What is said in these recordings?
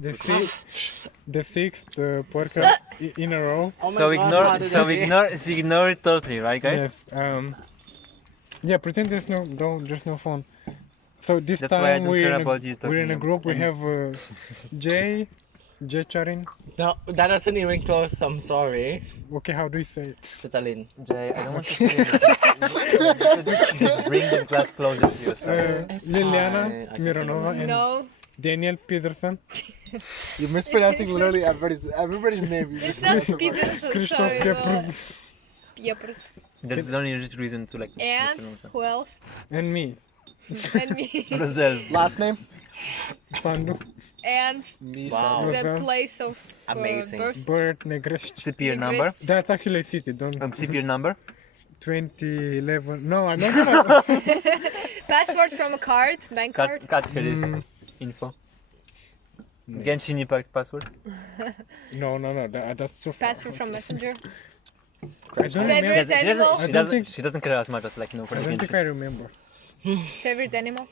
The sixth podcast in a row. Oh my So God, ignore it totally, right, guys? Yes. Yeah. Pretend there's no phone. So this That's why I time don't care about you we're in a talking group. We and- have Jay Charin. No, that doesn't even close. I'm sorry. Okay, how do you say it? Tutalin. Jay, I don't want to say it. Just bring the glass closer to yourself. Liliana fine, I can Mironova and No, Daniel Peterson. You're mispronouncing literally everybody's name. You it's mispronounced not it. Peterson. Christoph Sorry. Peppers Yepers. That's the only reason to like. And who else? and me, And me. Roselle. Last name? Sandu, And Wow. the Roselle. place of Amazing. birth. Bert Negrest. CPR number. That's actually a city. Don't CPR number. 2011. No, I'm not gonna. Password from a card, bank card. Cut credit info. Genshin Impact password. No. That's too far. Password from Messenger. I don't remember. Favorite animal. I don't think- She doesn't care as much as like for I the don't think I remember. Favorite animal.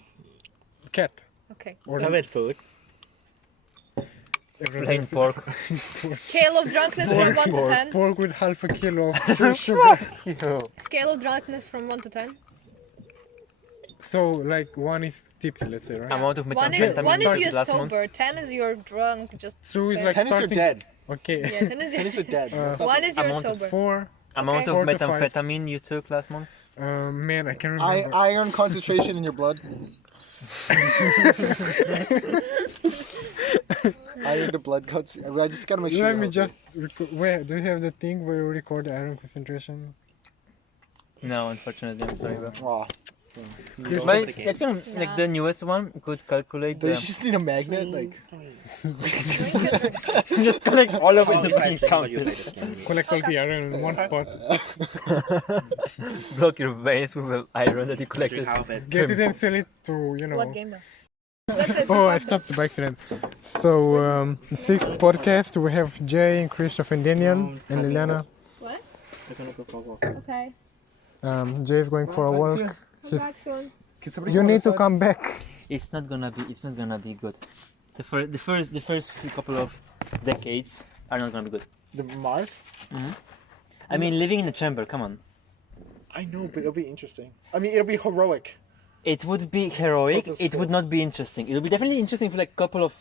Cat. Okay. Or Favorite food. plain pork. Scale of drunkenness from 1 to 10. Pork with half a kilo of sugar. Scale of drunkenness from 1 to 10. So like 1 is tipsy, let's say, right? Amount of One methamphetamine is you're last month. sober. 10 is you're drunk. Just 2 is like Tennis or starting. dead? Okay. yeah. 10 is Tennis or dead? That's not- 1 is you're Amount of sober. 4. Amount Okay. of 4 to 5. methamphetamine you took last month. Man, I can't remember. Iron concentration in your blood. Iron to blood cuts. I just gotta make sure. Let you're me healthy. just where do you have the thing where you record the iron concentration? No, unfortunately, I'm sorry, bro. Aw. But it's kind of like the newest one could calculate. Do you just need a magnet? Like, just collect all of it. Oh, The fucking count. Collect all the iron in one spot. Block your veins with the iron that you collected. Get it and sell it to What game though? That's it. Oh, I stopped by accident. So the 6th podcast we have Jay and Christoph and Daniel and Liliana. What? Okay. Jay is going for a walk. Come back soon. You need to come back. It's not gonna be good. The first few couple of decades are not gonna be good. the Mars? I mean, living in a chamber. Come on. I know, but it'll be interesting. I mean, it'll be heroic. It would be heroic. Focus It would full. not be interesting. It would be definitely interesting for like a couple of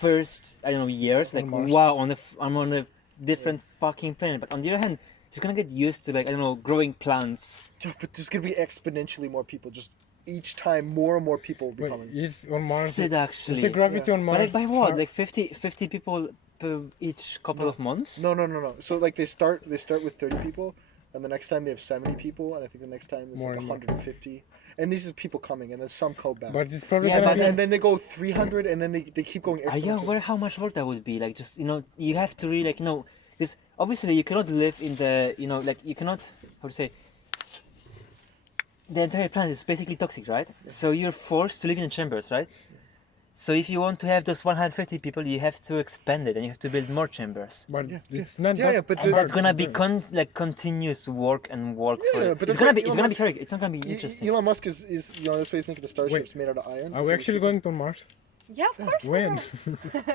first years. Like Mars. wow, I'm on a different fucking planet. But on the other hand, he's gonna get used to growing plants. Yeah, but there's gonna be exponentially more people. Just each time, more and more people will be Wait, coming. is on Mars? Is it actually? Is the gravity on But Mars? like by what? hard? Like 50 people per each couple of months? No. So like they start with 30 people, and the next time they have 70 people, and I think the next time it's More like and more. 150. And these are people coming, and then some go back. But it's probably Yeah, gonna and, be. and then they go 300, and then they keep going Are you exponentially. aware how much work that would be? Like just you have to really because obviously you cannot live in the you cannot how to say. The entire planet is basically toxic, right? So you're forced to live in chambers, right? So if you want to have those 150 people, you have to expand it and you have to build more chambers. But Yeah, it's not. yeah, that but hard It's gonna to be do. continuous work and work. Yeah, for it. but It's that's gonna why be it's Elon gonna be Musk- correct. It's not gonna be interesting. Elon Musk is that's why he's making the starships made out of iron. Are so we it's actually just- going to Mars? Yeah, of course. we When?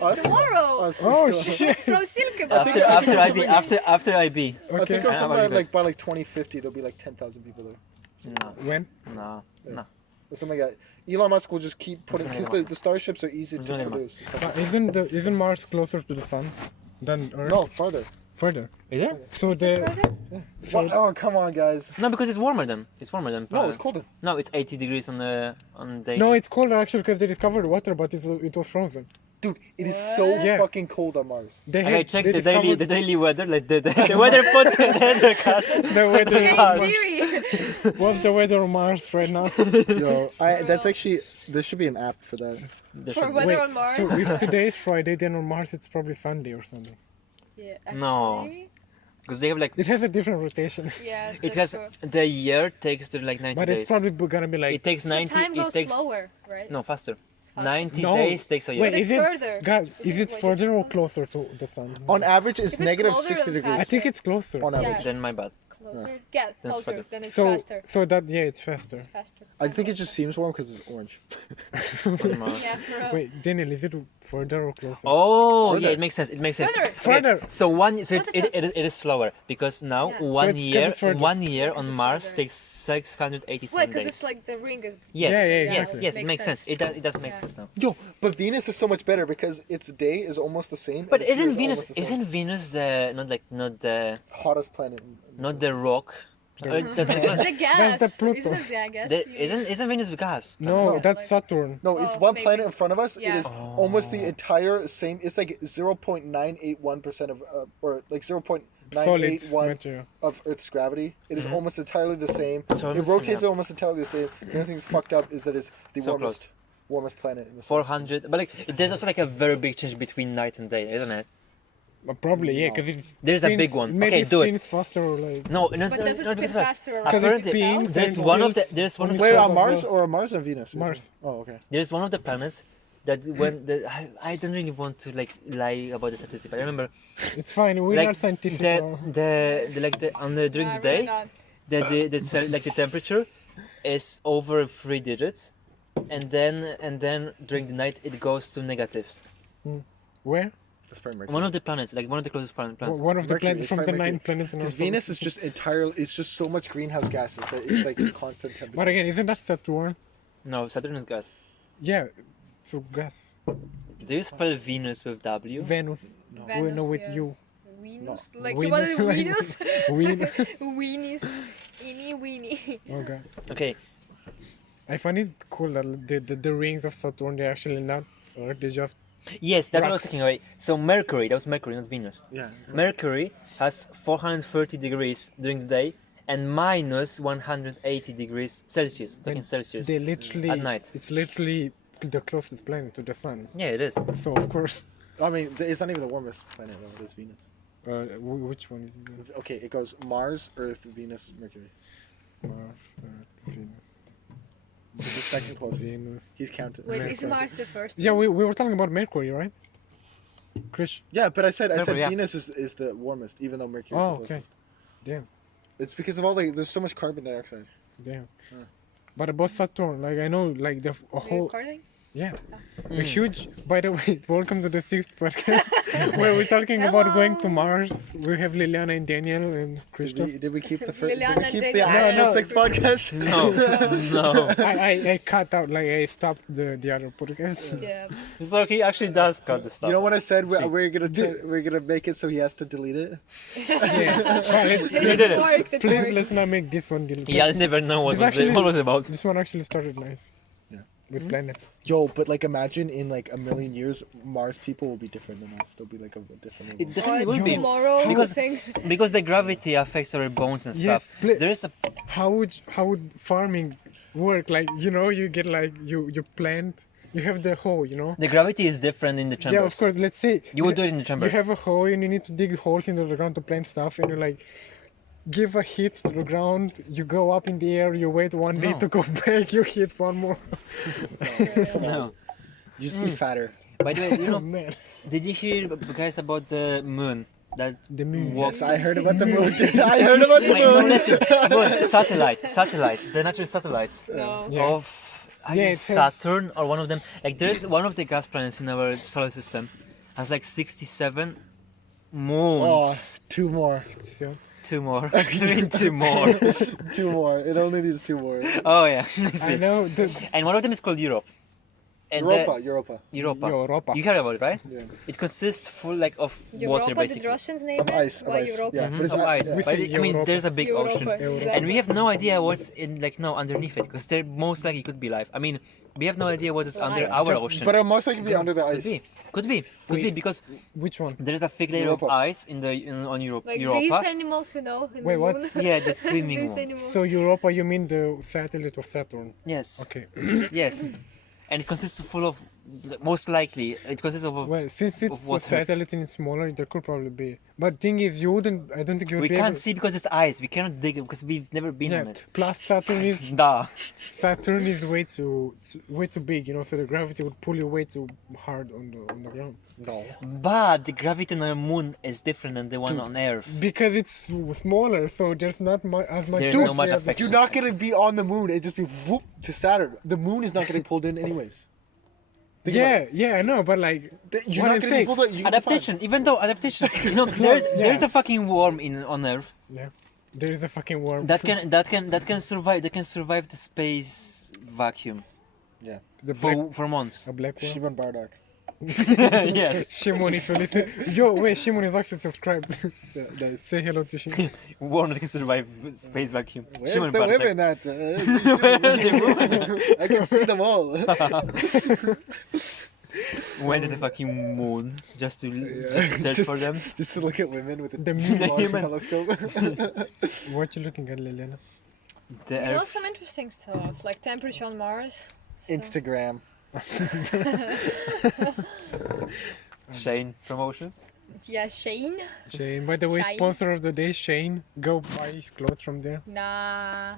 are. Us? Tomorrow. Us, Oh still- shit! From Silkeborg. After IB, after IB. I think Okay. of How something about you like by like 2050 there'll be like 10,000 people there. No, When? no. Or something like that. Elon Musk will just keep putting because the starships are easy to Don't produce. and stuff. Isn't Mars closer to the sun than Earth? No, farther. Further. Is it? So the so Oh, come on, guys. No, because it's warmer than. It's warmer than. No, it's colder. No, it's 80 degrees on the day. no, it's colder actually because they discovered water, but it was frozen. Dude, it is so Yeah. fucking cold on Mars. They I checked they the daily weather, like the weather podcast. the weather. Hey Siri. What's the weather on Mars right now? Yo, that's actually there should be an app for that. There For should- weather Wait, on Mars. So if today is Friday, then on Mars it's probably Sunday or something. Yeah, No. actually, Because they have like It has a different rotation. Yeah. it that's has true. the year takes to like 90 But days. it's probably gonna be like. It takes So 90. time goes It takes slower, right? no faster. faster. 90 No. days takes a year. Wait, But is it's it? further. God, is it Wait, further or it's closer to the sun? On average, it's If it's negative colder 60 and degrees. I think it's closer. On average. Yeah. Then my bad. Closer? Yeah, That's closer. further. Then it's So faster. it's faster. It's faster. I think it just seems warm because it's orange. On Mars. Yeah, for real. Wait, Daniel, is it further or closer? Oh, Further. yeah, it makes sense. It makes sense. Further. Further. So one, so What the it is slower because now Yeah. So one it's 'cause year, it's further. 1 year Yeah, 'cause on it's Mars further. takes 687 Wait, because days. it's like the ring is. Yes, Yeah, yes, exactly. yes. It makes sense. It does make Yeah. sense now. Yo, but Venus is so much better because its day is almost the same. But and its year isn't is Venus almost the same. Venus the Hottest planet. not the rock? That's The gas. the Pluto. Isn't it? Yeah, gas. isn't Venus the gas? No, No. that's Saturn. No, it's Oh, one maybe. planet in front of us. It Yeah. is almost the entire same. It's like 0.981% of, or like Solid 0.981 material. of Earth's gravity. It is almost entirely the same. So It almost- rotates yeah. almost entirely the same. The only thing that's fucked up is that it's the So warmest planet in the solar system. 400, but like there's also like a very big change between night and day, isn't it? Probably, yeah, No. because it's. There's a spins- big one. Maybe Okay, do it. spins faster or like. No, no, But does it spin because faster around Because it apparently itself? spins. there's and one of the spins there's one of on the Wait, itself on as Mars well. or on Mars and Venus? Mars. Oh, okay. there's one of the planets that when I don't really want to like lie about the statistic, but I remember It's fine. We're like not scientific. the, now. the like the on the during Nah, the day really not. like the temperature is over 3 digits, and then during the night it goes to negatives. Where? That's probably Mercury. One of the planets, like one of the closest planets. One of the Mercury, planets it's from the probably 9 Mercury. planets in our Because solar Venus is system. just entirely, it's just so much greenhouse gases that it's like a constant temperature. But again, isn't that Saturn? No, Saturn is gas. Yeah. So gas. Do you spell Venus with W? Venus. No. Venus, No, with yeah. you. Venus? No. Like Venus, what is like- Venus? Venus. Weenies. Eeny weenie. Oh god. Okay, I find it cool that the rings of Saturn, they're actually not Earth, they just. yes, that's what I was Rocks. thinking. Right. So Mercury, that was Mercury, not Venus. Yeah. Mercury has 430 degrees during the day and minus 180 degrees Celsius. Talking And Celsius. They literally. At night. It's literally the closest planet to the sun. Yeah, it is. So, of course. I mean, it's not even the warmest planet though. It's Venus. Which one is it? Okay, it goes Mars, Earth, Venus, Mercury. Mars, Earth, Venus. So the second closest. Venus. He's counted. Wait, Mercury. is Mars the first Yeah, one? we were talking about Mercury, right? Chris. Yeah, but I said Mercury, yeah. Venus is the warmest, even though Mercury is Oh, the okay. closest. Damn. It's because of all the there's so much carbon dioxide. Damn. Huh. But about Saturn, like I know, like a Are you whole, recording? yeah, Mm. a huge. By the way, welcome to the 6th podcast, where we're talking about going to Hello. Mars. We have Liliana and Daniel and Did Christoph. we keep the first? Did Liliana we keep and the Daniel. actual No, no. sixth podcast? No, no. I cut out, like I stopped the other podcast. Yeah. So he actually does cut the stuff. You know what I said? See. We're gonna make it so he has to delete it. Well, let's, You did it. please let's not make this one deal. Yeah, I'll never know what It's was actually- it. What was it about? This one actually started nice. Yeah. With planets. Yo, but like imagine in like a million years, Mars people will be different than us. They'll be like a different. It level. definitely Oh, will it's be tomorrow Because- thing. because the gravity affects our bones and Yes, stuff. pla- There is a How would farming work? Like you get like you plant, you have the hoe, the gravity is different in the chambers. Yeah, of course. Let's say You would do it in the you chambers. have a hoe and you need to dig holes into the ground to plant stuff, and you like give a hit to the ground. You go up in the air. You wait one day No. to go back. You hit one more. No. You just be fatter. By the way, Oh man, did you hear, guys, about the moon? That the moon. walks. Yes, I heard about the moon. Dude. I heard about the Wait, no, moon. listen. Moon, satellites, the natural satellites No. Yeah. of Yeah, either it has- Saturn or one of them. Like there's one of the gas planets in our solar system has like 67 Oh, moons. 2 more. So, 2 more. I mean 2 more. 2 more. It only needs 2 more. Oh yeah. I I see. know the And one of them is called Europe. And Europa. Europa. You heard about it, right? Yeah. It consists full like of water Europa, did basically. Russians name Of it? ice. Of Why ice. Europa? Yeah. Mhm, But it's of not- ice. yeah. We But say I mean, Europa. there's a big Europa, ocean. exactly. And we have no idea what's in, like, no, underneath it, because there most likely could be life. I mean, we have no idea what is under Life. our Just- ocean. But it most likely be under the Could ice. be, could be, could be, Wait. because which one? there is a thick layer Europa. of ice on Europe, Like these Europa. animals, you know, in Wait, the what? moon. Yeah, the swimming These one. animals. So Europa, you mean the satellite of Saturn? Yes, Okay. yes, and it consists full of, most likely, it consists of. Well, since it's a water. satellite and it's smaller, there could probably be. But thing is, you wouldn't. I don't think you would We be can't able. see because it's ice. We cannot dig it because we've never been on Yeah. it. Plus, Saturn is Duh. way too big. You know, so the gravity would pull you way too hard on the ground. No. But the gravity on the moon is different than the one on Earth. Because it's smaller, so there's not as much. There's gravity no much as the- affection. You're not gonna be on the moon. It just be whoop to Saturn. The moon is not getting pulled in anyways. Think about Yeah, I know, but like, You're what not I'm gonna be saying- able to. You can Adaptation, even though adaptation, there's a fucking worm on Earth yeah, there is a fucking worm. that can survive the space vacuum the black, for months. a black worm. Shimon Bardock. Yes, Shimon, if you listen, yo, wait, Shimon is actually subscribed. Yeah, nice. Say hello to Shimon. worm that can survive space vacuum. Where's Shimon the Bartek. women at? I can see them all. Went to the fucking moon just to search for them. Just to look at women with a The large human. telescope. What you looking at, Liliana? The You know Earth. some interesting stuff, like temperature on Mars. So- Instagram. Shane promotions. Yeah, Shane. Shane. By the way, Shane. sponsor of the day, Shane. Go buy clothes from there. Nah.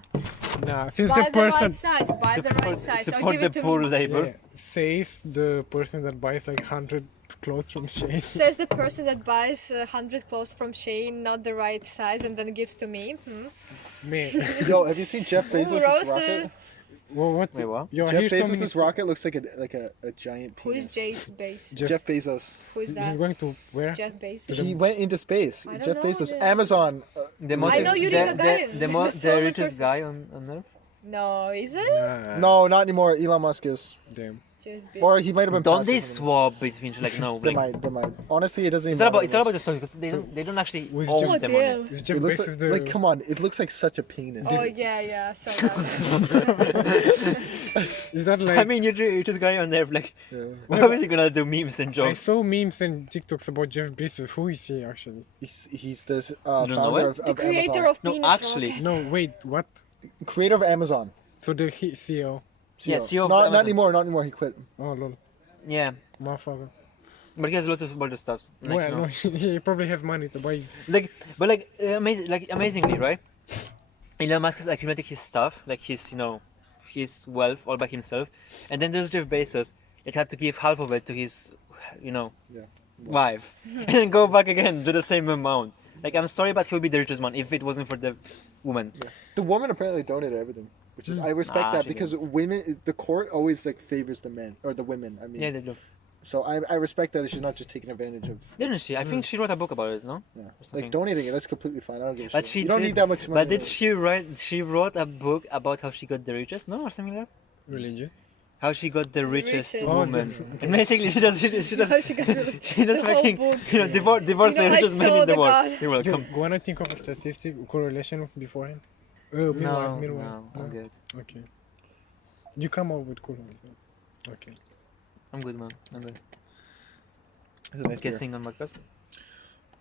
Nah, since Buy the the right person size. Buy the right size. I'll Support give the it to poor me. labor. yeah, says the person that buys like 100 clothes from Shane. Says the person that buys 100 clothes from Shane, not the right size, and then gives to me. Man, Yo, have you seen Jeff Bezos' roasted. rocket? well, what's Wait, what? Yo, I Jeff hear so many Bezos' st- rocket looks like a giant Who penis. is Jay's base? Jeff Bezos. Who is He's that? going to where? Jeff Bezos. He went into space. I don't Jeff know Bezos. the- Amazon. The I know Yuri the, Gagarin. the That's the the only richest person. guy on Earth. No, is it? Nah, No, not anymore. Elon Musk is. damn. Jeff Bezos. Or he might have been. Don't passed they or something. swap between like no? They Like, might. They might. Honestly, it doesn't even it's all about matter the story because they don't actually With own Jeff- the Oh, money. damn. Is Jeff It looks Bezos like, the like, come on, it looks like such a penis. Oh yeah, so that. Is that like I mean, you're the richest guy on Earth. Like, Yeah. how is he gonna do memes and I jokes? saw memes and TikToks about Jeff Bezos. Who is he actually? He's the don't know founder it? of The creator Amazon. of No, penis actually. rocket. No, wait, what? Creator of Amazon. So the CEO. Yeah, CEO of Not Amazon. anymore. Not anymore. He quit. Oh lol, Yeah, motherfucker. but he has lots of other stuffs. Like, Well, you know. no, he probably has money to buy. Amazingly, right? Elon Musk has accumulated his stuff, like his wealth all by himself, and then there's Jeff Bezos. It had to give half of it to his, Yeah. wife, and then go back again, do the same amount. Like, I'm sorry, but he'll be the richest one if it wasn't for the woman. The woman apparently donated everything, which is I respect Ah, that she because women, the court always like favors the men or the women. I mean, Yeah, they do. so I respect that she's not just taking advantage of. Didn't she? I think she wrote a book about it, no? Yeah. something. Like donating it, that's completely fine. I don't give a But shit. she You don't did- need that much money. But did she write? She wrote a book about how she got the richest, no, or something like that. Religion. How she got the richest richest. Oh, woman. the- And basically, she does. How she got rid of She does the whole fucking book. divorce You know, the I richest man saw in the the world. guy. You're Yo, welcome. wanna think of a statistic correlation beforehand? No, Meanwhile. I'm good. Okay. You come up with cool ones. Man. Okay. I'm good, man. I'm good. It's a nice beer. Guessing on podcast.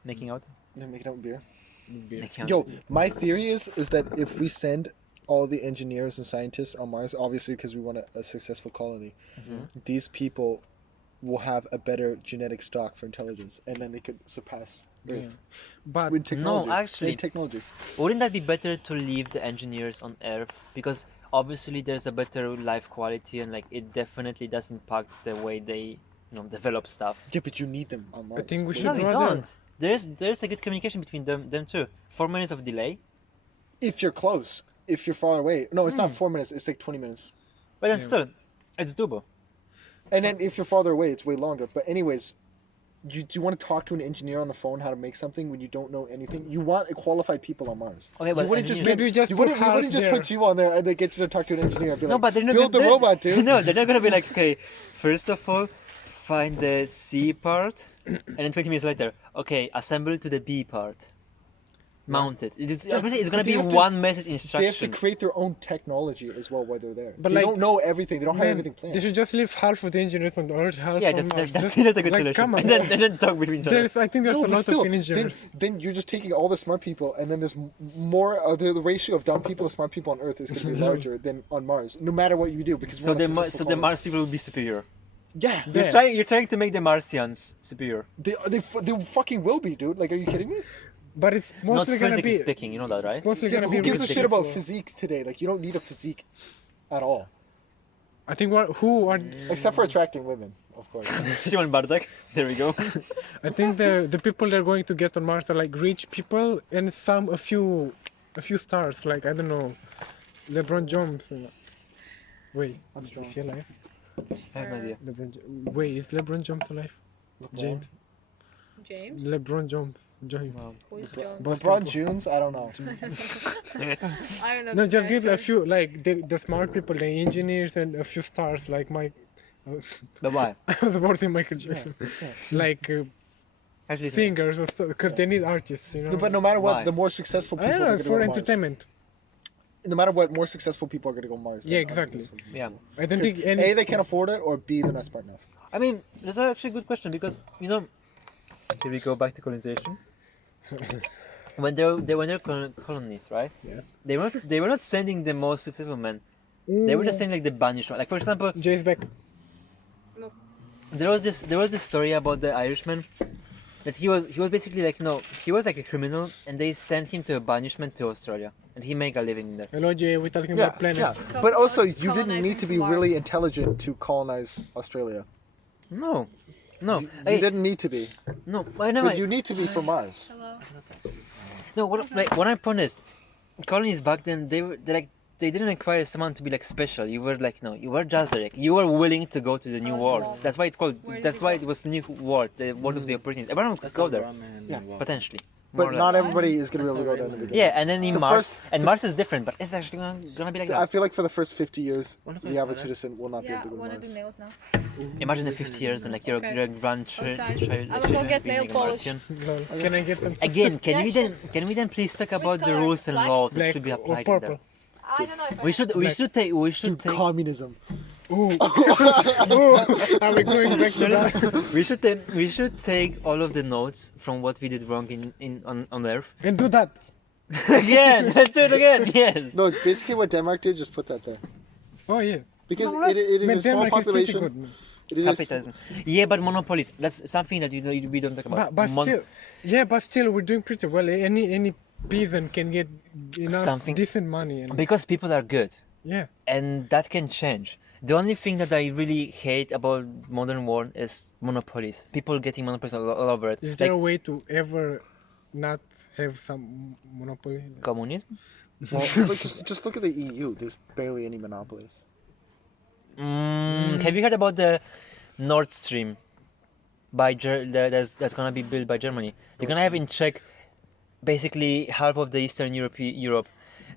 Making out. Yeah, making out with beer. Beer. Making out. Yo, my theory is that if we send all the engineers and scientists on Mars, obviously because we want a successful colony, these people will have a better genetic stock for intelligence, and then they could surpass Earth But with technology. actually- in technology. Wouldn't that be better to leave the engineers on Earth? Because obviously there's a better life quality and like it definitely does impact the way they develop stuff. Yeah, but you need them on Mars. think we No, should we rather- don't. There's a good communication between them too. 4 minutes of delay, If you're close, if you're far away. No, it's not 4 minutes. It's like 20 minutes. but then Yeah. still, it's doable. And then if you're farther away, it's way longer. But anyways, do you want to talk to an engineer on the phone how to make something when you don't know anything? You want qualified people on Mars. Okay, You but wouldn't just engineers- Maybe we just you put wouldn't, we wouldn't Hans just there. put you on there and they get you to talk to an engineer. And be No, like, but they're not build the gonna, robot, dude. No, they're not gonna be like, okay, first of all, find the C part, and then 20 minutes later, okay, assemble to the B part. Mount it. Obviously, it's gonna But they be have to- one message They have instruction. to create their own technology as well while they're there. But they like- don't know everything. They don't have Man, everything planned. they should just leave half of the engineers on Earth, half Yeah, on that's, Mars. that's, Just- that's a good like, solution. Come on. And then talk between each other. I think there's No, a but lot still, of engineers. then you're just taking all the smart people, and then there's more. The ratio of dumb people to smart people on Earth is going to be larger than on Mars, no matter what you do. Because we So want a the successful so the colony. Mars people will be superior. Yeah, Yeah. You're trying to make the Martians superior. they fucking will be, dude. Like, are you kidding me? But it's Not mostly gonna physically be. speaking, you know that, right? It's mostly Yeah, gonna but be. who gives a rich shit about people. physique today? Like, you don't need a physique at all, I think who are. except for attracting women, of course. Shimon Bartek. There we go. I think the people they're going to get on Mars are like rich people and a few stars. Like I don't know, LeBron James. Wait, I'm strong. is he alive? I have no idea. Wait, is LeBron James alive? James. James? LeBron James. Wow. Who is John? LeBron James? I don't know. I don't know. No, this just guy, give a so- few, like the smart people, the engineers, and a few stars, like Mike. But why? I was about to say Michael Jackson. Like Actually, singers or so, because they need artists, you know. No, but no matter what, Why? the more successful I people don't are know, going to for go to Mars. entertainment. No matter what, more successful people are going to go Mars. than Yeah, exactly. unsuccessful people. yeah. I don't 'Cause think any. A, they can't afford it, or B, they're not smart enough. I mean, that's actually a good question because here we go back to colonization. when they're colonies, right? Yeah. They were not sending the most successful men. They were just sending like the banished one. Like for example, Jay's back. there was this story about the Irishman that he was basically like he was like a criminal and they sent him to a banishment to Australia and he make a living there. Hello, Jay. We're talking Yeah, about planets. yeah. But also, you didn't Colonizing need to be Mars. really intelligent to colonize Australia. No. You Hey, didn't need to be. no. Why not? But you need to be for Mars. Hello. No, what my point is, colonies back then they didn't require someone to be like special. You were like you were just there. Like, you were willing to go to the new Oh, world. wow. That's why it's called. Where did That's you why go? it was new world, the world of the opportunities. Everyone could go there Yeah. potentially. more But or not less. everybody is going to be able to go there in the beginning. Yeah, and then in The Mars, first- and Mars is different, but it's actually gonna be like I that. feel like for the first 50 years, Wonderful. the average citizen will not be Yeah, able to go to wanna do Mars. nails now. Imagine in 50 years and like your Okay. your grandchild. Outside. I will go get nail polish. Can I get them? Again, can Yeah, we sure. then please talk about the color? rules and Black? laws that Black should be or applied in purple? there? I don't know if I We should Dude, take communism. Ooh. Ooh. Are we going back to that? we should take all of the notes from what we did wrong on Earth. And do that. Again, let's do it again. Yes. No, basically what Denmark did, just put that there. Oh yeah. Because No, it is Man, a small Denmark is pretty population. good. Man. It is a Capitalism. Yeah, but monopolies. That's something that we don't talk about. But still, yeah, but still, we're doing pretty well. Any peasant can get enough Something- decent money. And, Because people are good. yeah. And that can change. The only thing that I really hate about modern world is monopolies. People getting monopolies all over it. Is there a Like way to ever not have some monopoly? communism. Well, look, just look at the EU. There's barely any monopolies. Have you heard about the Nord Stream? That's gonna be built by Germany. They're gonna have in check basically half of the Eastern Europe.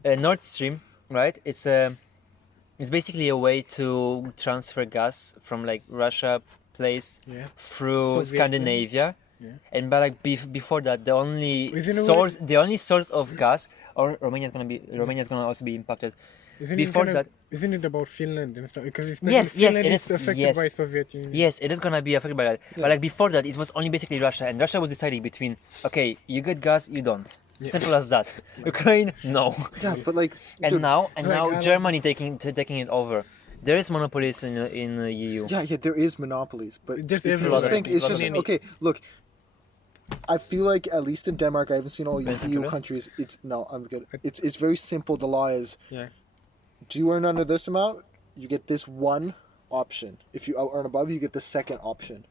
Nord Stream, right? It's basically a way to transfer gas from like Russia place Yeah. through Soviet Scandinavia. Yeah. And but like before that, the only Isn't it source of gas, or Romania is gonna also be impacted. Isn't Before it that- isn't it about Finland and stuff? Because it's Yes, Finland it is is, affected yes. by Soviet Union. Yes, it is gonna be affected by that. But like before that, it was only basically Russia, and Russia was deciding between, okay, you get gas, you don't. Simple as that. Ukraine, no. Yeah, but like, And dude, now it's like, I don't- Germany taking it over. There is monopolies in the EU. yeah, there is monopolies, but Just if you everywhere. just think it's Lot of just them. okay. Look, I feel like at least in Denmark, I haven't seen all EU Venezuela? countries. I'm good. It's very simple. The law is, Yeah. do you earn under this amount? You get this one option. If you earn above, you get the second option.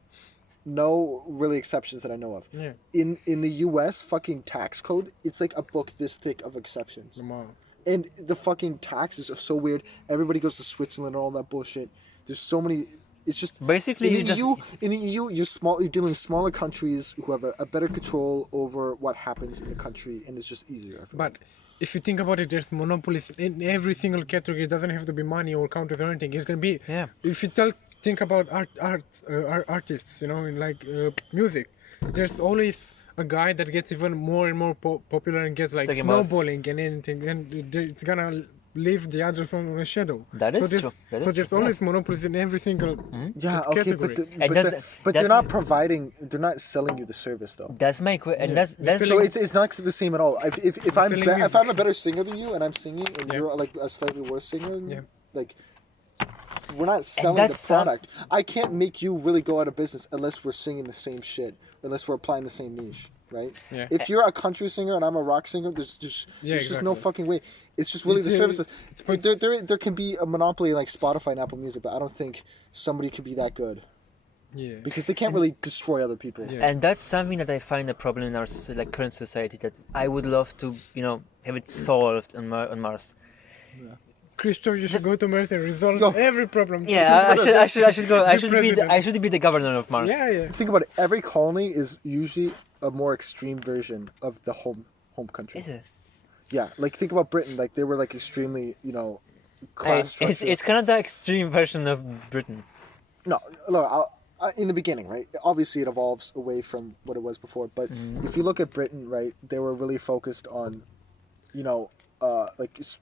No really exceptions that I know of. Yeah. In the U.S. fucking tax code, it's like a book this thick of exceptions. Tomorrow. And the fucking taxes are so weird. Everybody goes to Switzerland and all that bullshit. There's so many. It's just Basically, in you the just EU. In the EU, you're dealing with smaller countries who have a better control over what happens in the country, and it's just easier. I feel But if you think about it, there's monopolies in every single category. It doesn't have to be money or counters or anything. It can be. Yeah. If you think about artists, you know, in like music, there's always a guy that gets even more and more popular and gets like Talking about- snowballing and anything, and it's gonna leave the others on a shadow. That is so there's, true. That is so there's true, always yes. monopolies in every single Yeah, okay, category. but And they're that's- not providing. They're not selling you the service though. that's my and that's So it's not the same at all. If I'm feeling if I'm a better singer than you and I'm singing and Yeah. you're like a slightly worse singer, than Yeah. like we're not selling the that's some- product. I can't make you really go out of business unless we're singing the same shit, unless we're applying the same niche, right? Yeah. If you're a country singer and I'm a rock singer, there's just no exactly. fucking way. It's just really It's the a- services. There can be a monopoly like Spotify and Apple Music, but I don't think somebody could be that good Yeah. because they can't really destroy other people. Yeah. And that's something that I find a problem in our society, like current society, that I would love to, have it solved on Mars. Christoph, you should go to Mars and resolve Go. every problem. Yeah, I should go. I Be should president. be the governor of Mars. Yeah, yeah. Think about it. Every colony is usually a more extreme version of the home country. Is it? Yeah, like think about Britain. Like they were like extremely, class structure. It's kind of the extreme version of Britain. No, look, in the beginning, right? Obviously, it evolves away from what it was before. But if you look at Britain, right, they were really focused on,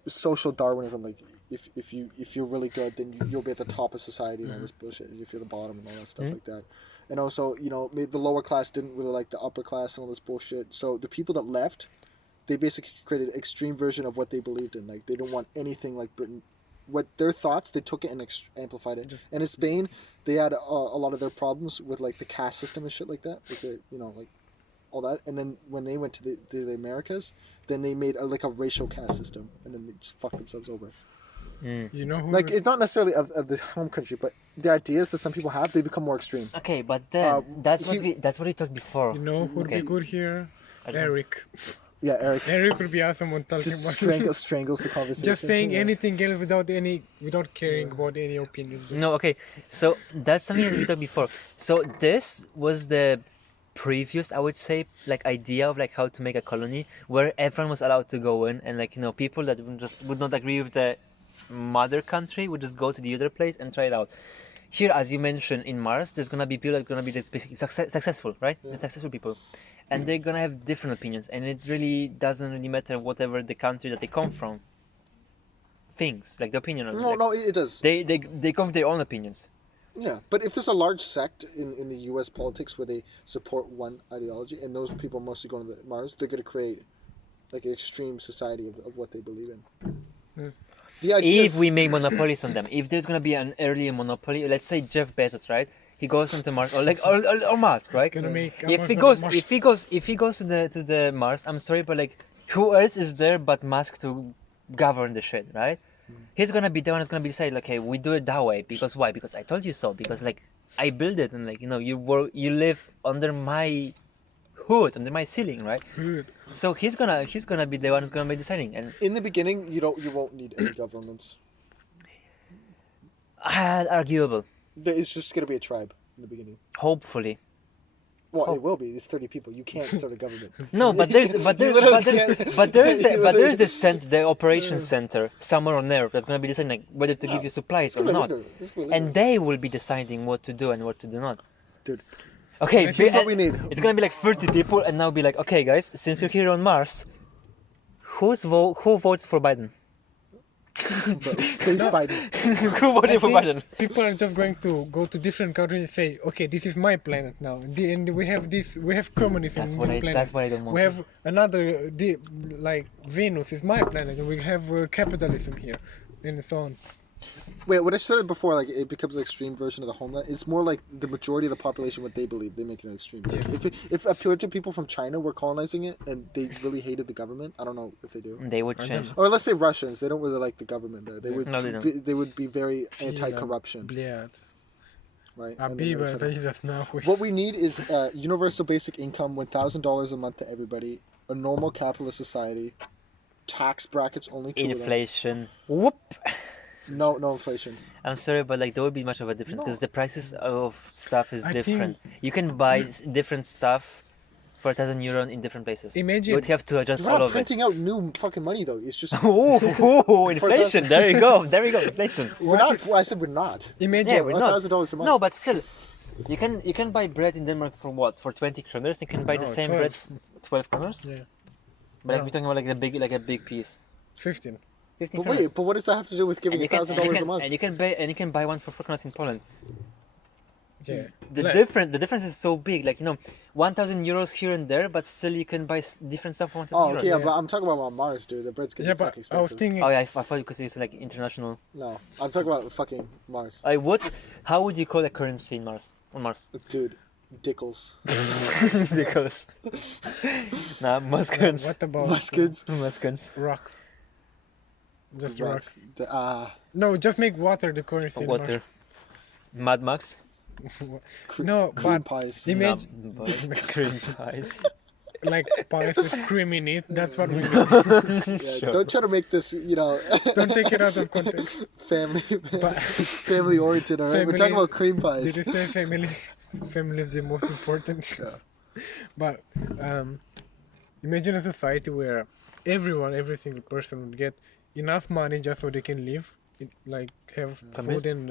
social Darwinism. Like, if you're really good, then you'll be at the top of society and all this bullshit. And if you're the bottom and all that stuff like that. And also, the lower class didn't really like the upper class and all this bullshit. So the people that left, they basically created an extreme version of what they believed in. Like, they didn't want anything like Britain. What their thoughts, they took it and amplified it. And in Spain, they had a lot of their problems with like the caste system and shit like that, with the like all that. And then when they went to the Americas, then they made a racial caste system, and then they just fucked themselves over. You know who? Like it's not necessarily of the home country, but the ideas that some people have, they become more extreme. Okay, but then that's what we talked before. You know who'd be good here? Eric. Yeah, Eric. Eric would be awesome on talking Just about strangles the conversation. just saying anything else without caring about any opinion. No, okay. So that's something that we talked before. So this was the previous, I would say, like idea of like how to make a colony where everyone was allowed to go in, and people that would not agree with the mother country would just go to the other place and try it out. Here, as you mentioned, in Mars, there's gonna be people that are gonna be basically successful, right? The successful people. And they're gonna have different opinions, and it really doesn't really matter whatever the country that they come from thinks, like the opinion of No, it does. they come with their own opinions. Yeah, but if there's a large sect in the U.S. politics where they support one ideology, and those people are mostly going to Mars, they're going to create like an extreme society of what they believe in. The idea If we make monopolies on them, if there's gonna be an early monopoly, let's say Jeff Bezos, right? He goes into Mars, or Musk, right? Gonna make If he goes to the Mars, I'm sorry, but like, who else is there but Musk to govern the shit, right? He's gonna be the one who's gonna be decided, okay, we do it that way because why? Because I told you so. Because like I built it, and like you live under my hood, under my ceiling, right? So he's gonna be the one who's gonna be deciding. And in the beginning, you won't need any governments. Arguable. It's just going to be a tribe in the beginning. Hopefully. Well, it will be. There's 30 people. You can't start a government. No, but there is the operations center somewhere on Earth that's gonna be deciding like whether to give you supplies or not, and they will be deciding what to do and what to do not. Dude. Okay, Here's what we need. It's gonna be like 30 people, and now be like, okay, guys, since you're here on Mars, who votes for Biden? Space Biden. Who voted for Biden? People are just going to go to different countries and say, okay, this is my planet now, and we have communism That's on what this I- planet. that's what I don't want We to- have another, like Venus is my planet, and we have capitalism here, and so on. Wait, what I said before, like it becomes an extreme version of the homeland. It's more like the majority of the population, what they believe, they make it an extreme. If a bunch of people from China were colonizing it and they really hated the government, I don't know if they do. They would change. Or let's say Russians, they don't really like the government there. They would No, they don't. they would be very anti-corruption, Блядь. right? А And then they Биба, would try to- это даст нахуй. What we need is universal basic income, $1,000 a month to everybody, a normal capitalist society, tax brackets only to them. Inflation. Whoop. No inflation. I'm sorry, but like there would be much of a difference because the prices of stuff is I different. You can buy different stuff for €1,000 in different places. Imagine- You would have to adjust We're all not of it. printing out new fucking money though. It's just Oh, inflation! There you go. There we go. Inflation. we're not. Well, I said we're not. Imagine, Yeah, we're not. $1,000 a month. No, but still, you can buy bread in Denmark for what? For 20 kroners. You can buy the No, same 12. bread, 12 kroners. yeah, But like No. we're talking about like a big piece. 15. 15 But wait, but what does that have to do with giving $1,000 a month? and you can buy one for 4 kroners in Poland. Yeah. The Like- difference is so big. Like €1,000 here and there, but still you can buy different stuff for €1,000. Oh, okay, yeah, yeah. but I'm talking about on Mars, dude. The bread's gonna Yeah, be but fucking I was expensive. thinking, Oh yeah, I thought because it's like international. No, I'm talking about fucking Mars, How would you call a currency in Mars? On Mars? dude. Dickles. Because nah, muskards. what about Muskards. Muskards. rocks? Just rocks. Ah, No, just make water the currency. in Water. Mad Max. No, cream but pies. imagine Green pies. like pies with cream in it. That's what we need. Yeah, don't try to make this, Don't take it out of context. But- family oriented. All right, we're talking about cream pies. Did you say family? Family is the most important. Yeah. But imagine a society where every single person would get enough money just so they can live, like have food and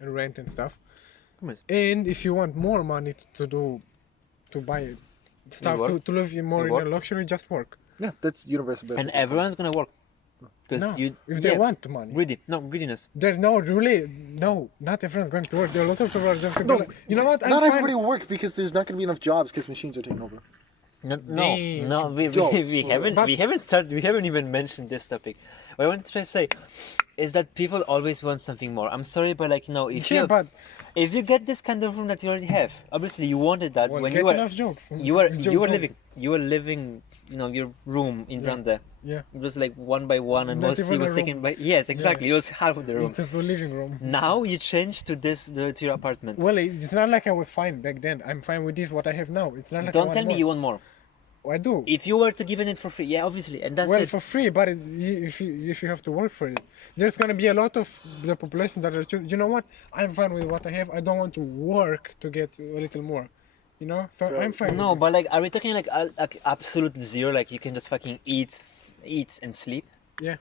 and rent and stuff. And if you want more money to buy stuff work. to live more in work. a luxury, just work. Yeah, that's universal basic. And everyone's gonna work. Because No, if they want the money. Greediness. There's not everyone's going to work. There are a lot of people who are just going to No, be like, you know what? I'm Not fine. everybody will work because there's not going to be enough jobs because machines are taking over. No, Joe, we haven't even mentioned this topic. What I wanted to try to say is that people always want something more. I'm sorry, but if you get this kind of room that you already have, obviously you wanted that Well, when get you were enough jobs. you were Job. living your room in Brande. Yeah. It was like one by one, and Not mostly even was a taken room. by exactly. It was half of the room. It's a living room. Now you change to your apartment. Well, it's not like I was fine back then. I'm fine with this, what I have now. It's not like I Don't want tell me more. you want more. I do. If you were to give it for free, yeah, obviously, and that's Well, it. for free, but if you have to work for it, there's gonna be a lot of the population that are you know what? I'm fine with what I have. I don't want to work to get a little more. You know, so I'm fine. No, with but like, are we talking like absolute zero? Like you can just fucking eat and sleep? it. Yeah.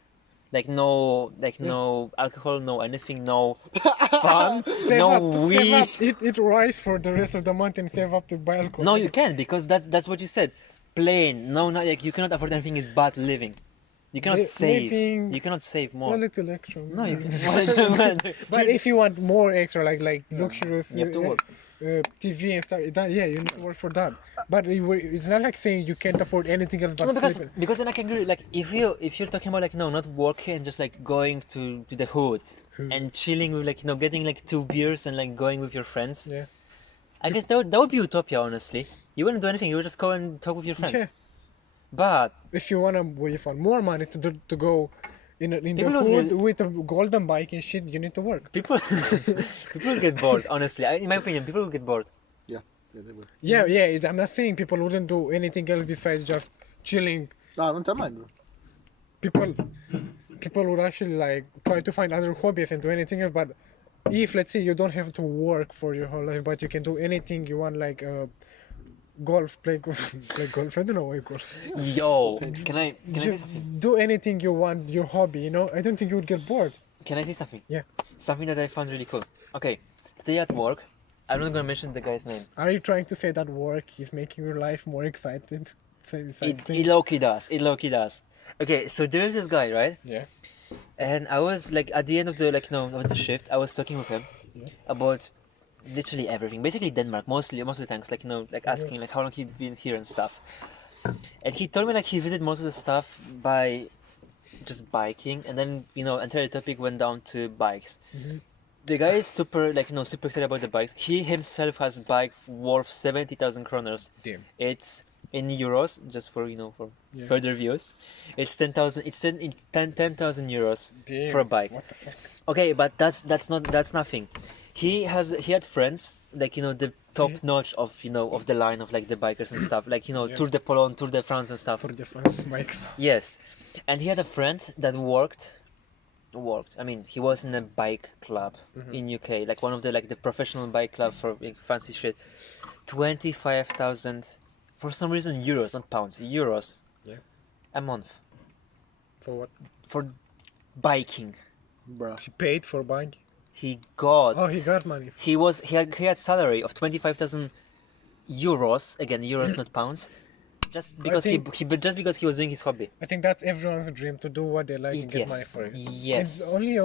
Like no alcohol, no anything, no fun, Save no up, weed. save up. Eat rice for the rest of the month and save up to buy alcohol. No, you can't because that's what you said. Plain. No, not like you cannot afford anything. Is but living. You cannot save. living- You cannot save A more. little extra. No, you can. But if you want more extra, like luxurious You have to work. TV and stuff, you need to work for that. But it's not like saying you can't afford anything else but No, sleeping. because then I can agree. Like if you're talking about like not working and just like going to the hood and chilling with like getting like 2 beers and like going with your friends. Yeah. I guess that would be utopia, honestly. You wouldn't do anything. You would just go and talk with your friends. Yeah. But If you want more money to go in the People don't hood get- with a golden bike and shit, you need to work. people will get bored. Honestly, in my opinion, people will get bored. Yeah, they will. Yeah. I'm not saying people wouldn't do anything else besides just chilling. No, I don't mind. People would actually like try to find other hobbies and do anything else. But if let's say you don't have to work for your whole life, but you can do anything you want, like golf, play golf. I don't know why golf. Yo, can I say Just something? do anything you want, your hobby. You know, I don't think you would get bored. Can I say something? Yeah. Something that I found really cool. Okay, today at work, I'm not gonna mention the guy's name. Are you trying to say that work is making your life more excited? It low-key does. It low-key does. Okay, so there's this guy, right? Yeah. And I was like at the end of the of the shift, I was talking with him about literally everything. Basically Denmark, most of the times, asking like how long he'd been here and stuff. And he told me like he visited most of the stuff by just biking, and then entire topic went down to bikes. The guy is super super excited about the bikes. He himself has bike worth 70,000 kroners. Damn. It's in euros, just for further views. It's 10,000. It's 10,000 euros Damn. for a bike. What the fuck? Okay, but that's nothing. He had friends the top notch of the line of like the bikers and stuff, Tour de Pologne, Tour de France and stuff. For the France bike. Yes, and he had a friend that worked. I mean, he was in a bike club in UK, like one of the professional bike club for fancy shit. 25,000, for some reason euros, not pounds, euros. Yeah. A month For what? for biking. Bruh. She paid for bike. He got. Oh, he got money. He had salary of 25,000 euros, again euros, not pounds, just because just because he was doing his hobby. I think that's everyone's dream, to do what they like and get money for it. Yes. It's only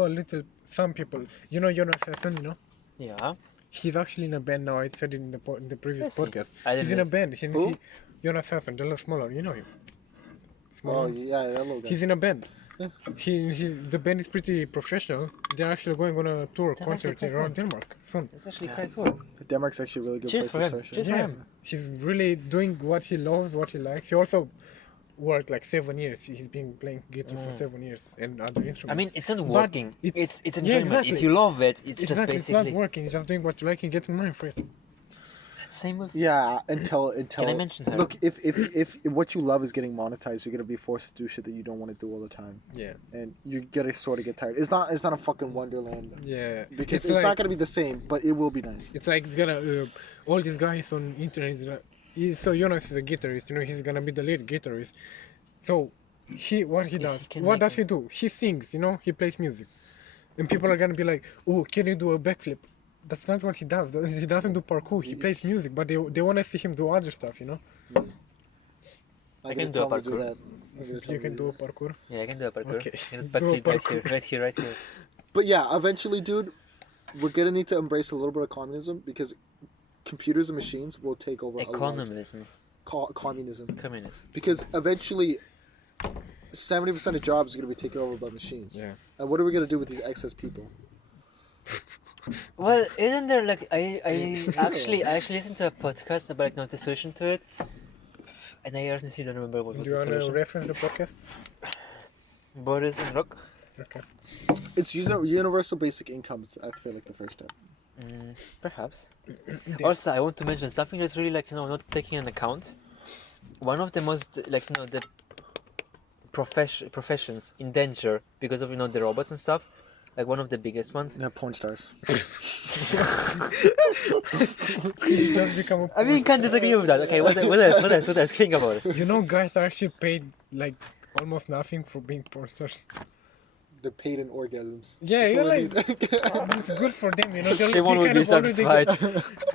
some people. You know Jonas Hassan, Yeah. He's actually in a band now. I said it in the previous Is he? podcast. I He's didn't in a know. band. Who? Jonas Hassan, the little smaller. You know him. Oh Smaller. yeah, that little guy. He's in a band. The band is pretty professional. They're actually going on a tour concert around Denmark soon. That's actually quite cool. Denmark's actually a really good Cheers place for to him. start. Cheers shit. for Yeah, him. he's really doing what he loves, what he likes. He also worked like 7 years. He's been playing guitar for 7 years and other instruments. I mean, it's not But working. it's- It's yeah, enjoyment. exactly. If you love it, it's just exactly, it's basically. not working. He's just doing what you like and getting money for it. same with. Yeah, until Can I mention her? Look, if what you love is getting monetized, you're gonna be forced to do shit that you don't want to do all the time, Yeah. and you're gonna sort of get tired. It's not a fucking wonderland Yeah. because it's not gonna be the same, but it will be nice. It's like it's gonna all these guys on internet. So Jonas is a guitarist. You know, he's gonna be the lead guitarist. So what he does? What does he do? He sings. You know, he plays music, and people are gonna be like, "Oh, can you do a backflip?" That's not what he does. He doesn't do parkour. He plays music, but they want to see him do other stuff. You know. I can do a parkour. You can do a parkour. Yeah, I can do a parkour. Okay, I can do a backflip parkour. right here. But yeah, eventually, dude, we're gonna need to embrace a little bit of communism because computers and machines will take over. Economism. Communism. Communism. Because eventually, 70% of jobs are gonna be taken over by machines. Yeah. And what are we gonna do with these excess people? Well, isn't there like I actually listened to a podcast about like the solution to it, and I honestly don't remember what was Do you the want to solution. reference the podcast? Boris and Rock. Okay. It's universal basic income. I feel like the first step. Perhaps. Also, I want to mention something that's really like not taking into account. One of the most like the professions in danger because of the robots and stuff. Like one of the biggest ones. Yeah, porn stars. He's just become a I mean, can't disagree with that. Okay, what else? Think about it. You know, guys are actually paid like almost nothing for being porn stars. They're paid in orgasms. Yeah, That's yeah, all I like need. it's good for them, you know. Shimon would be satisfied.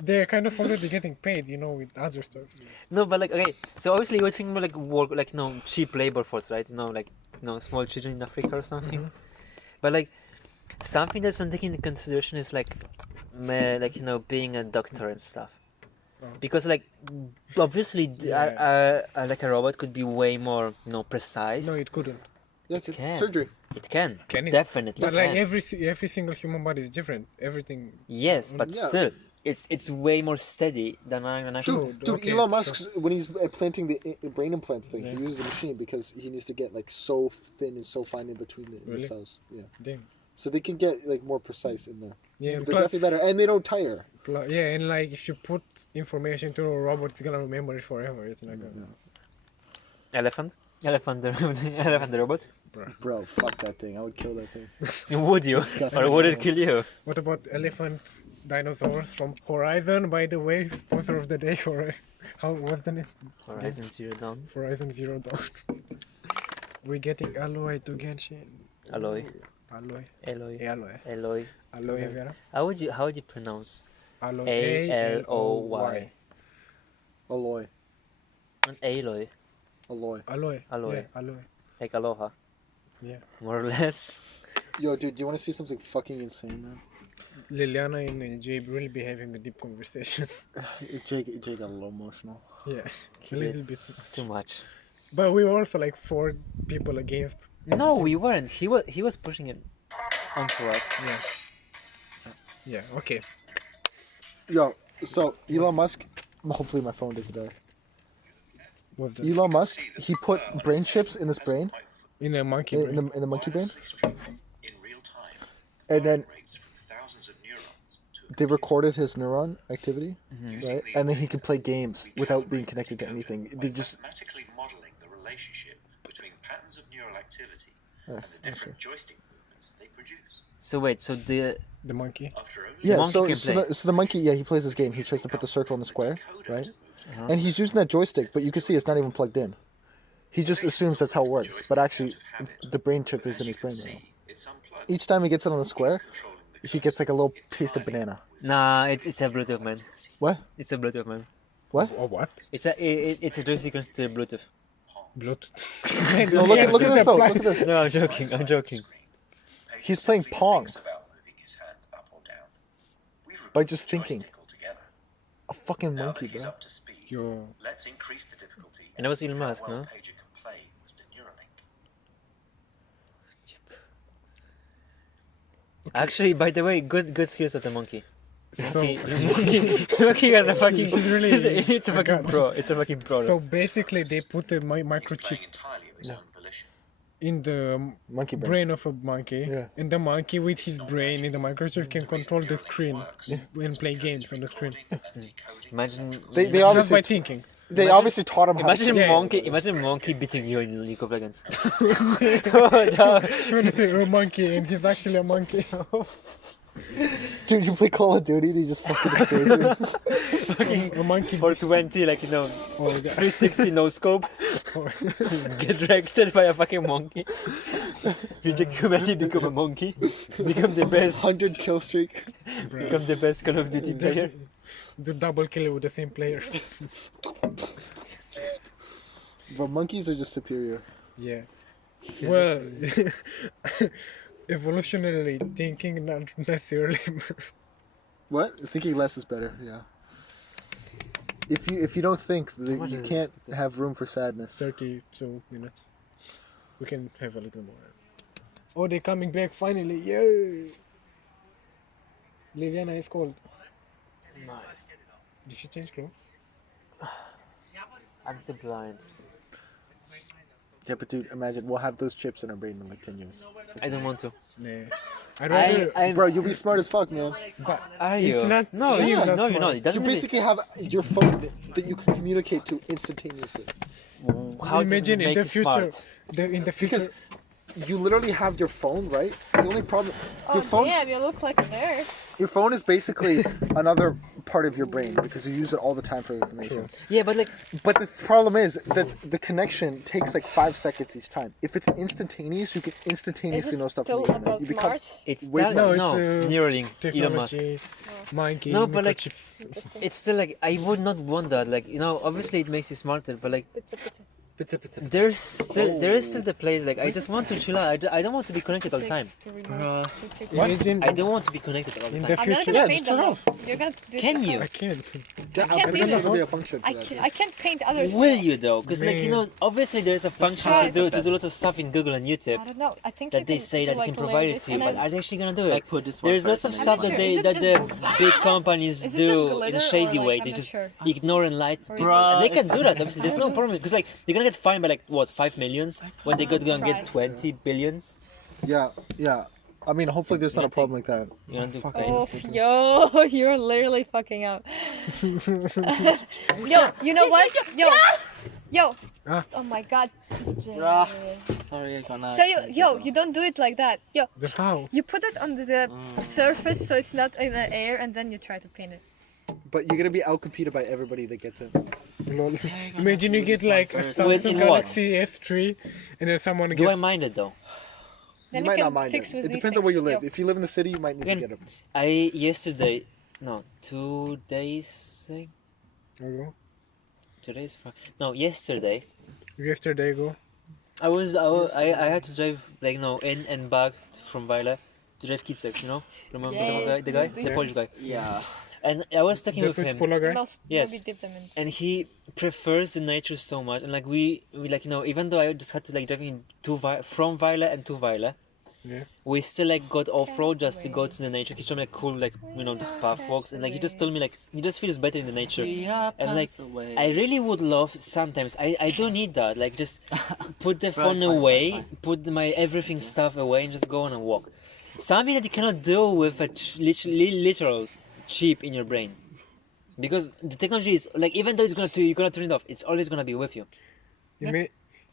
They're kind of already getting paid, you know, with other stuff. No, but like okay, so obviously you would think more like work, like cheap labor force, right? Like small children in Africa or something. But like something that's not taken into consideration is like being a doctor and stuff. Because like obviously like a robot could be way more precise. No, it couldn't. Yeah, It can. surgery. It can. Can it? Definitely But can. like every single human body is different. Everything. Yes, but Yeah. still, it's way more steady than an actual. Dude, okay, Elon sure. Musk, when he's planting the brain implants thing, he uses a machine because he needs to get like so thin and so fine in between the Really? cells. Yeah. Damn. So they can get like more precise in there. Yeah, They're plus, definitely better, and they don't tire. yeah, and like if you put information to a robot, it's gonna remember it forever. It's not gonna. Elephant the robot. Bro, fuck that thing. I would kill that thing. Would you? Disgusting. Or would it kill you? What about elephant dinosaurs from Horizon? By the way, sponsor of the day for what's the name? Horizon Zero Dawn. Horizon Zero Dawn. We're getting alloy to Genshin. Aloy. Alloy. Aloy. Aloy. Aloy. Aloe vera. How would you pronounce Aloy. A-L-O-Y? Alloy. An Aloy. Alloy. Alloy. Alloy. Yeah, alloy. Like aloha. Yeah. More or less. Yo, dude, do you want to see something fucking insane, man? Liliana and Jabe will be having a deep conversation. Jake got a little emotional. Yeah, a little bit. Too much. But we were also like 4 people against. No, we weren't. He was pushing it onto us. Yeah. Okay. Yo, so Elon Musk, hopefully my phone doesn't die. What's that? Elon Musk, he put brain chips in his brain, In a monkey brain. in the monkey brain, in real time. and then Rates from thousands of neurons to they recorded his neuron activity, using right? these And then he data, could play games we without calibrate being the connected to decoding anything. by They just mathematically modeling the relationship between patterns of neural activity and the different joystick movements they produce. So wait, so the The monkey. After only yeah. monkey So can so play. the monkey, yeah, he plays this game. He tries to put the circle in the square, right? And he's using that joystick, but you can see it's not even plugged in. He just assumes that's how it works, but actually, the brain chip is in his brain now. it's unplugged. Each time he gets it on the square, Controlling the he gets like a little taste of banana. nah, it's a Bluetooth man. What? It's a Bluetooth man. What? Or what? It's a joystick connected to Bluetooth. Bluetooth. No, look at this though. Look at this. No, I'm joking. I'm joking. He's playing Simply Pong. thinks about moving his hand up or down. We've By removed just the thinking. joystick altogether. A fucking Now monkey, that he's bro. up to speed, Yo. let's increase the difficulty And that was see Elon how Musk, well no? Pager can play with the Neuralink. Actually, by the way, good skills of the monkey. So, Monkey has a fucking. She's really- It's a I fucking got- pro. It's a fucking pro. so basically, they put a He's microchip. playing entirely of his own volition. in the Monkey brain. brain of a monkey, Yeah. and the monkey with his brain in the microchip can control the screen and play games on the screen Imagine. They just obviously by thinking. they obviously taught him how. Imagine Yeah. Imagine monkey beating you in League of Legends. When you say a monkey and he's actually a monkey. Dude, you play Call of Duty and he just fucking destroys you. A monkey. 420, like Oh, 360 no scope. Get wrecked by a fucking monkey. Reject humanity, become a monkey. Become the best. 100 kill streak. Become the best Call of Duty player. Do double kill with the same player. But monkeys are just superior. Yeah. Well, evolutionarily thinking, not necessarily. What? Thinking less is better. Yeah. If you don't think, you can't have room for sadness. 32 minutes. We can have a little more. Oh, they're coming back finally. Yay! Liliana is cold. Nice. Did she change clothes? I'm too blind. Yeah, but dude, imagine we'll have those chips in our brain in like 10 years. I don't want to. Nah. I'd rather. Bro, you'll be smart as fuck, man. but Are you? it's not. No, cheap, you, that's no, you're not. why. It You doesn't really- basically have your phone that you can communicate to instantaneously. How does it Imagine in make the you future. smart? In the future. Because you literally have your phone, right? The only problem, Oh damn, you look like a nerd. your phone is basically another part of your brain because you use it all the time for information. Yeah, but like, But the problem is that the connection takes like 5 seconds each time. If it's instantaneous, you can Is instantaneously it know stuff from still the internet. about You become Mars? it's Wait, that, no, no, it's, Neuralink, Elon Musk. Technology, monkey, No, but like, microchips. Interesting. it's still like, I would not want that. Like, you know, obviously it makes you smarter, but like, Pizza, pizza. there is still the place. Like, I just want to chill out. I don't want to be connected all the time. To remove, to take it. Imagine I don't want to be connected all the in time. the I'm not future. gonna Yeah, paint just turn them. off. Though. You're gonna do it Can yourself. you? I can't. I think either. there'll be a function for I that. can't paint others. Will nails. you though? Because like, you know, obviously there is a function try. to do lots of stuff in Google and YouTube I don't know. I think that you they can say do that you like can layer provide it this to you, and but then- are they actually gonna do it? Like put this one There's first lots of and stuff then that sure. they Is it that just- the big companies Is it just do glitter in a or, shady like, way. I'm They not just sure. ignore and lie to Or is people, it- and they can do that. Obviously, there's no problem because like they're gonna get fined by like what 5 millions when they gonna Try. get 20 billions. Yeah, yeah. I mean, hopefully there's not a problem like that. You know, to Fuck. pay. Oh, yo, you're literally fucking up. Yo, you know what? Yo. Ah. Oh my god. Ah. Sorry, I cannot. So you don't do it like that. Yo, That's how. you put it on the surface so it's not in the air, and then you try to paint it. But you're gonna be outcompeted by everybody that gets it. Lol. Imagine you get like a Wait, Samsung in Galaxy S3 and then someone Do gets. I mind it though? Then You might can not mind fix it. with It these depends on where you things. live. If you live in the city, you might need to Again, get it. I yesterday, no, 2 days. I think, Oh, 2 days. No, yesterday. yesterday go. I had to drive like no in and back from Weiler to drive Krzys, you know? Remember Yay. the guy? These The Polish guy. Yeah. And I was talking The with French him, Polar guy. And I'll Yes. maybe dip them in. and he prefers the nature so much. And like we like, you know, even though I just had to like drive in from Weiler and to Weiler, Yeah. we still like got off road just to go to the nature. He showed me like cool like, you know, just path walks, and like he just told me like he just feels better in the nature. Yeah, And like, pass away. I really would love sometimes. I don't need that. Like just put the Bro, phone it's fine, away, fine. put my everything stuff away, and just go on a walk. Something that you cannot do with a literal chip in your brain, because the technology is like, even though you're gonna turn it off, it's always gonna be with you. And that's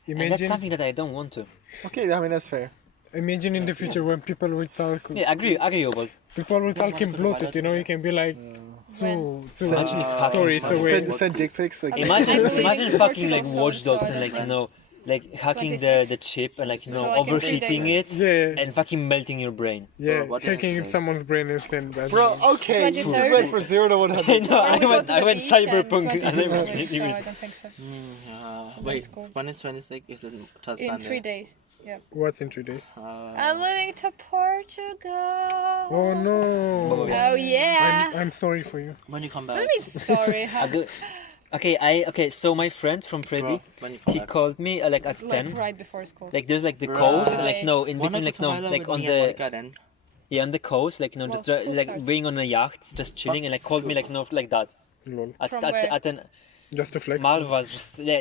Imagine, something that I don't want to. Okay, I mean that's fair. imagine in the future when people will talk. Yeah, agreeable. People will talk in Bluetooth. You know, you can be like two Imagine fucking stories someone. away. Send dick pics. Like, I mean, Imagine I'm leaving imagine for fucking like Portugal Watch soon, so Dogs I and don't like, you know. know, like hacking 26. the chip and like, you know, So, like, in 3 overheating it days. Yeah, and fucking melting your brain. yeah, Bro, what do I hacking in say? someone's brain and send that. bro, okay, you 2030. just went from 0 to 100. No, Or I we go went to the beach cyberpunk. and 26 cyberpunk. weeks, so I don't think so. Wait, That's cool. when it's 26, is it till In Sunday? 3 days. Yeah. What's in 3 days? I'm moving to Portugal. Oh no! Oh yeah. I'm sorry for you. When you come What back. do you mean sorry? I go- Okay, so my friend from Previ, Bro, when you come he back. called me like at Like 10. right before school. Like there's like the Right. coast, like no, in Wanna between, go like to no, Weiler like with on me and the Monica then? on the coast, like no, Well, just school like starts. being on a yacht, just chilling, and like called me like no, like that Lol. at From at, where? at an Just to flex. Malvas,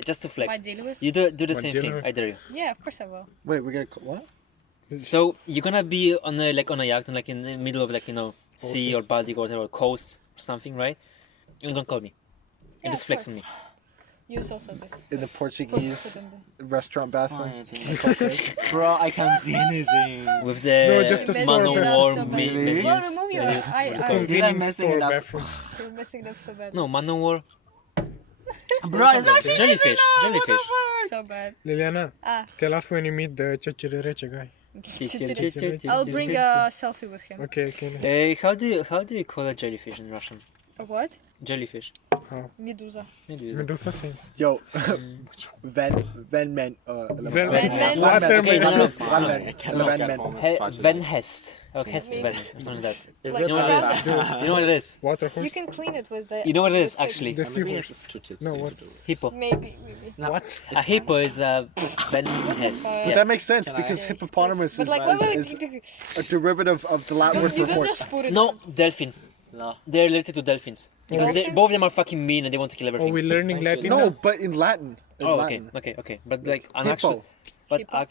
just to My flex. deal with? You do the My same deal thing. with- I dare you. Yeah, of course I will. Wait, we gotta what? So you're gonna be on a yacht, like in the middle of sea or Baltic or whatever, coast or something, right? And you're gonna call me. Yeah, And just of flex course. on me. Use also this. In the Put Portuguese in the... restaurant bathroom. Bro, I can't see anything. With the No, just a man store of bathroom. war so bad. Really? Well, remove your... menus. I, What's it I, called? Did I Convenience messing store it up? bathroom. you're messing it up so bad. No, man of war. Bro, it's actually Jellyfish. Jellyfish. So bad. Liliana, Ah. tell us when you meet the Chachirireche guy. I'll bring a selfie with him. Okay, okay. Hey, how do you call a jellyfish in Russian? A what? Jellyfish. Medusa. Medusa. Medusa same. Yo, Ven men. Water Okay, man. no. Van Hest. Oh, Hest Maybe. Van. Or something like that. Is Like You know what it Rasta. is? You know what it is? Water You horse. can clean it with the... You know what it is, with actually? The Maybe seahorse. it's too tipsy No, to what? do it. Hippo. Maybe. What? A hippo is a Van Hest. But But that makes sense Can because I- hippopotamus But is, like, is a derivative of the Latin word you for don't horse. just put it... No, dolphin. No. They're related to dolphins. Because Dolphins? both of them are fucking mean and they want to kill Are everything. we learning Thank you. Latin? No, now? but in Latin. In Oh, okay, Latin. okay. But like an Hippo. actual... But Hippo.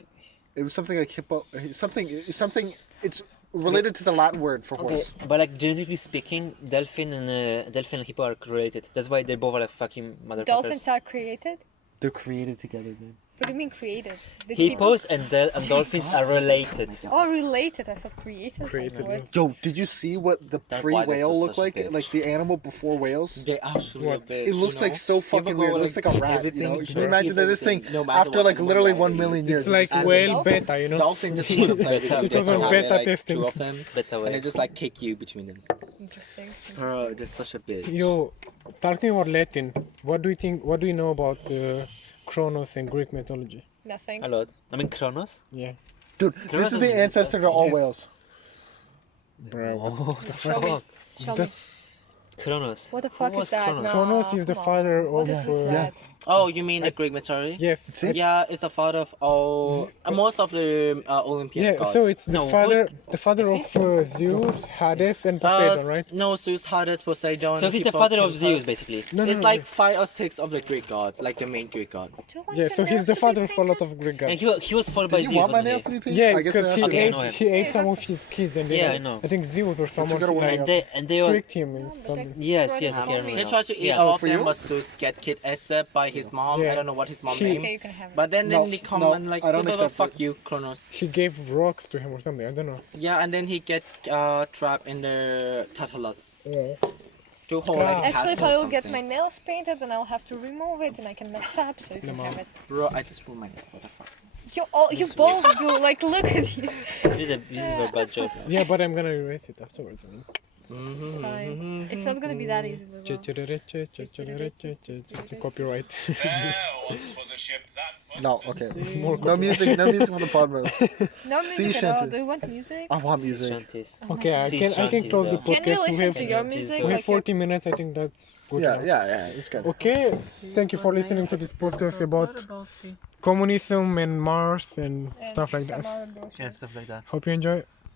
It was something like hippo. Something. It's related to the Latin word for Okay, horse. but like genetically speaking, dolphin and hippo are related. That's why they both are like fucking motherfuckers. Dolphins are created? They're created together, man. What do you mean created? Did Hippos and dolphins are related. people... Oh, related. I thought created. Created, What? no. Yo, did you see what the That's pre why they're whale so looked such a like? bitch. Like the animal before whales? They actually What? a bitch, It looks you like know? so fucking You ever weird. go, It looks like a rat. everything You know? you Can you eat imagine that this thing everything, no matter after what like animal literally you 1 eat, million years? It's like just- whale Dolphin? beta, you know? Dolphin just want to play with them. It was on Like, beta like, testing. two of them, Better and way. they just like kick you between them. Interesting. Bro, they're such a bitch. Yo, talking about Latin, what do you think? What do you know about Kronos and Greek mythology? Nothing. A lot. I mean, Kronos? Yeah, Dude, this is the ancestor to all Yes. whales. bro. What the Show me. fuck? Show me. That's Kronos. What the Who fuck was is that? Kronos? No, Kronos is the come on. father What of. is this rat? Oh, you mean the Greek mythology? Yes. See? Yeah, it's the father of all most of the Olympian Yeah, gods. so it's the No, father of Zeus, Hades, and Poseidon, right? No, Zeus, Hades, Poseidon. So he's the Hippo, father of Olympus. Zeus, basically. No, It's no, like 5 or 6 of the Greek god, like the main Greek god. Do you want yeah. your So he's nails the to be father of a painted? lot of Greek And gods. he was followed Do by you Zeus, want my wasn't nails he? to be pink? Yeah, I guess because I he have to. Okay, I ate know him. he ate some of his kids, and Yeah, I then know. I think Zeus or someone gotta he, worry like, about. And they all... tricked him in No, but some. like, Yes, right yes, now. okay, I They remember. tried to eat Yeah. all of for them, you? but Zeus get kid except by his mom. Yeah. I don't know what his mom She- name. Okay, you can have it. But then No, they come no, and like, I don't "Blah, blah, accept fuck it." you, Kronos. She gave rocks to him or something. I don't know. Yeah, and then he get trapped in the Tartarus. Yeah. To hold like a Actually, if castle I or will get something. my nails painted, then I'll have to remove it, and I can mess up, so you can have it. Bro, I just ruined my neck. What the fuck? You both do. Like, look at you. You did a bad job. Yeah, but I'm gonna erase it afterwards. I mean. Fine. It's not gonna be that easy. Copyright. once was a ship that No, okay. More No music, no music on the pod, bro. No Sea music at all. shanties. Do you want music? I want music. Shanties. Okay, I Sea can close the shanties, podcast. Can you We listen have to your music? we have Like your- 40 minutes. I think that's good Yeah, enough. yeah, it's good. Okay, thank you for listening to this podcast about communism and Mars and stuff like that. some other bullshit. Yeah, stuff like that. Hope you enjoy.